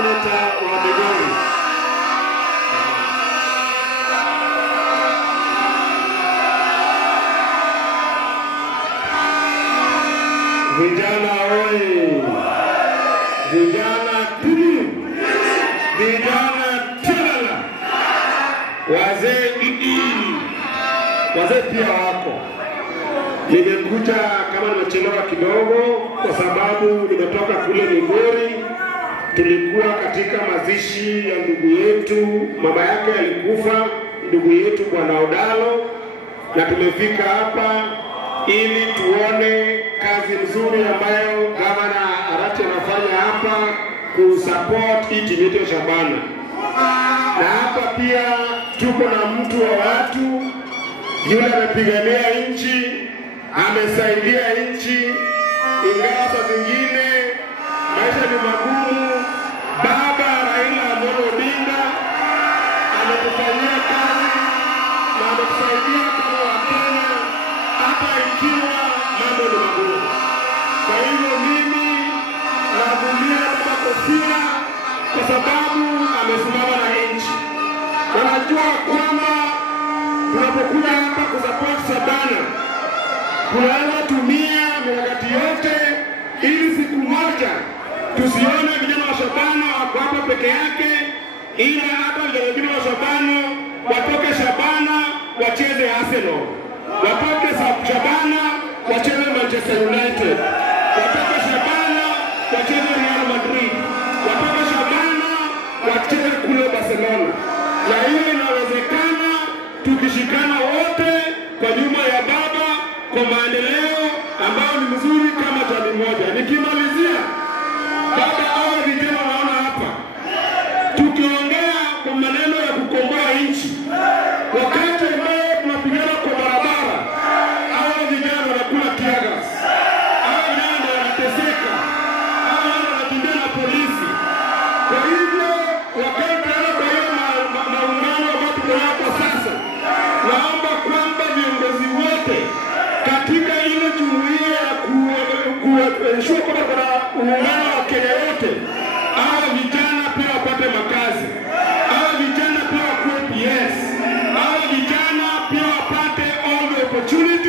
seneta wa Migori. Vijana oi, vijana tuli, vijana tala, wazee wazee pia wako. Nimekuja kama nimechelewa kidogo kwa sababu nimetoka kule Migori. Tulikuwa katika mazishi ya ndugu yetu, mama yake alikufa, ndugu yetu Bwana Odalo, na tumefika hapa ili tuone kazi nzuri ambayo Gavana Arati anafanya hapa kusupport hii timu yetu ya Shabana. Na hapa pia tuko na mtu wa watu, yule amepigania nchi, amesaidia nchi, ingawa saa zingine maisha ni magumu. Baba Raila Amolo Odinga ametufanyia kazi na ametusaidia kama Wakenya hata ikiwa mambo ni magumu. Kwa hivyo mimi navulia baba kofia kwa sababu amesimama na nchi. Wanajua kwamba tunapokuja hapa kusupport Shabana, tunaweza tumia mikakati yote ili siku moja tusione vijana wa Shabana wako hapa peke yake, ila hata wengine wa Shabana watoke Shabana wacheze Arsenal, watoke Shabana wacheze Manchester United, watoke Shabana wacheze Real Madrid, watoke Shabana wacheze kule Barcelona. Na hiyo inawezekana tukishikana wote kwa nyuma ya baba kwa maendeleo ambayo ni mzuri kama jamii moja. Nikimalizia, baba hao vijana wanaona hapa tukiongea kwa maneno ya kukomboa nchi, wakati ambao tunapigana kwa barabara, hao vijana wanakula tear gas, hao vijana wanateseka, hao vijana wanakimbia na polisi. Kwa hivyo wakati kwa hiyo maungano ambayo tuko sasa, naomba kwamba viongozi wote katika ile jumuiya ya kuensure kwamba kuna uungano wa Kenya yote, hao vijana pia wapate makazi, hao vijana pia wakuwe PS, hao vijana pia wapate all the opportunities